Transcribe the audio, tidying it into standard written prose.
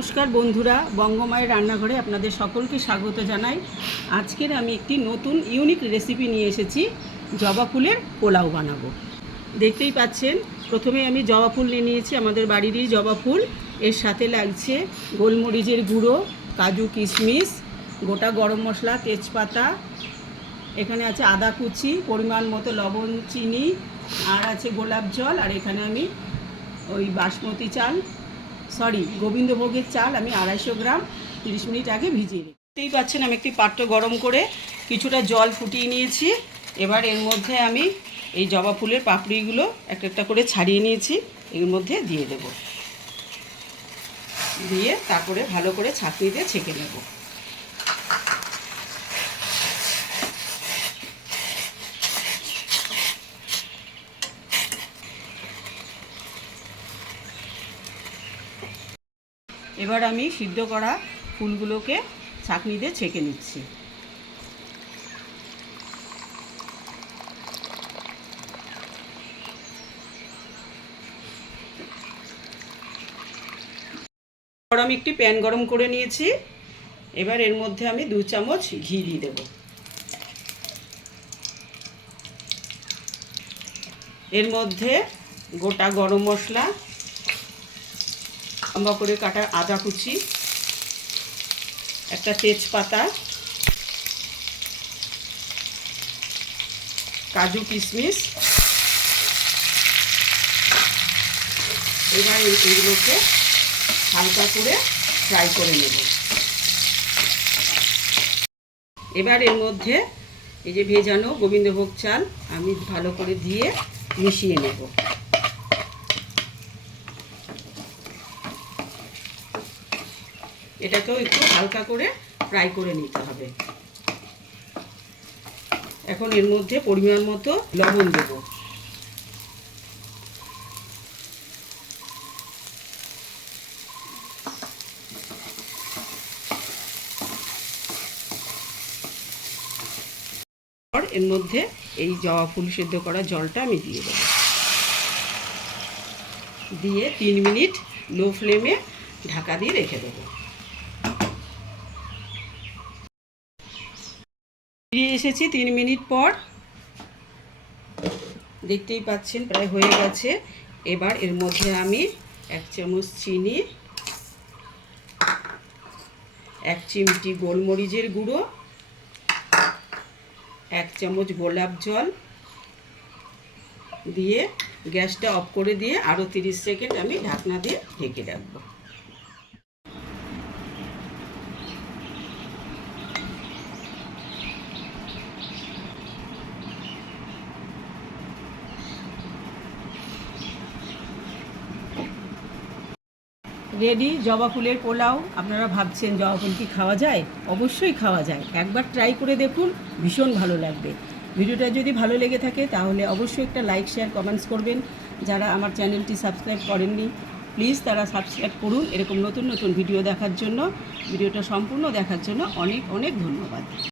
নমস্কার বন্ধুরা, বঙ্গমায়ের রান্নাঘরে আপনাদের সকলকে স্বাগত জানাই। আজকের আমি একটি নতুন ইউনিক রেসিপি নিয়ে এসেছি। জবা ফুলের পোলাও বানাবো। দেখতেই পাচ্ছেন, প্রথমে আমি জবা ফুল নিয়ে নিয়েছি, আমাদের বাড়িরই জবা ফুল। এর সাথে লাগছে গোলমরিচের গুঁড়ো, কাজু কিশমিশ, গোটা গরম মশলা, তেজপাতা, এখানে আছে আদা কুচি, পরিমাণ মতো লবণ, চিনি, আর আছে গোলাপ জল। আর এখানে আমি ওই বাসমতি চাল, গোবিন্দভোগের চাল আমি 250 গ্রাম 30 মিনিট আগে ভিজিয়ে রেখে। দেখতেই পাচ্ছেন, আমি একটি পাত্র গরম করে কিছুটা জল ফুটিয়ে নিয়েছি। এবার এর মধ্যে আমি এই জবা ফুলের পাপড়িগুলো একটা একটা করে ছাড়িয়ে নিয়েছি, এর মধ্যে দিয়ে দেব। দিয়ে তারপরে ভালো করে ছাঁকনি দিয়ে ছেঁকে নেব। এবার আমি সিদ্ধ করা ফুলগুলোকে ছাঁকনি দিয়ে ছেঁকে নিচ্ছি। আমি একটি প্যান গরম করে নিয়েছি। এবার এর মধ্যে আমি 2 চামচ ঘি দিয়ে দেব। এর মধ্যে গোটা গরম মশলা, লম্বা করে কাটা আদা কুচি, একটা তেজপাতা, কাজু কিশমিশ, এবার এইগুলোকে হালকা করে ফ্রাই করে নেব। এবার এর মধ্যে এই যে ভেজানো গোবিন্দভোগ চাল আমি ভালো করে দিয়ে মিশিয়ে নেব। এটাকেও একটু হালকা করে ফ্রাই করে নিতে হবে। এখন এর মধ্যে পরিমাণ মতো লবণ দেব। এর মধ্যে এই জবা ফুল সেদ্ধ করা জলটা আমি দিয়ে দেব। দিয়ে 3 মিনিট লো ফ্লেমে ঢাকা দিয়ে রেখে দেব। ফিরে এসেছি 3 মিনিট পর। দেখতেই পাচ্ছেন প্রায় হয়ে গেছে। এবার এর মধ্যে আমি 1 চামচ চিনি, 1 চিমটি গোলমরিচের গুঁড়ো, 1 চামচ গোলাপ জল দিয়ে গ্যাসটা অফ করে দিয়ে আরও 30 সেকেন্ড আমি ঢাকনা দিয়ে ঢেকে রাখবো। রেডি জবা ফুলের পোলাও। আপনারা ভাবছেন জবা ফুল কি খাওয়া যায়? অবশ্যই খাওয়া যায়। একবার ট্রাই করে দেখুন, ভীষণ ভালো লাগবে। ভিডিওটা যদি ভালো লেগে থাকে তাহলে অবশ্যই একটা লাইক, শেয়ার, কমেন্টস করবেন। যারা আমার চ্যানেলটি সাবস্ক্রাইব করেননি প্লিজ তারা সাবস্ক্রাইব করুন। এরকম নতুন নতুন ভিডিও দেখার জন্য, ভিডিওটা সম্পূর্ণ দেখার জন্য অনেক অনেক ধন্যবাদ।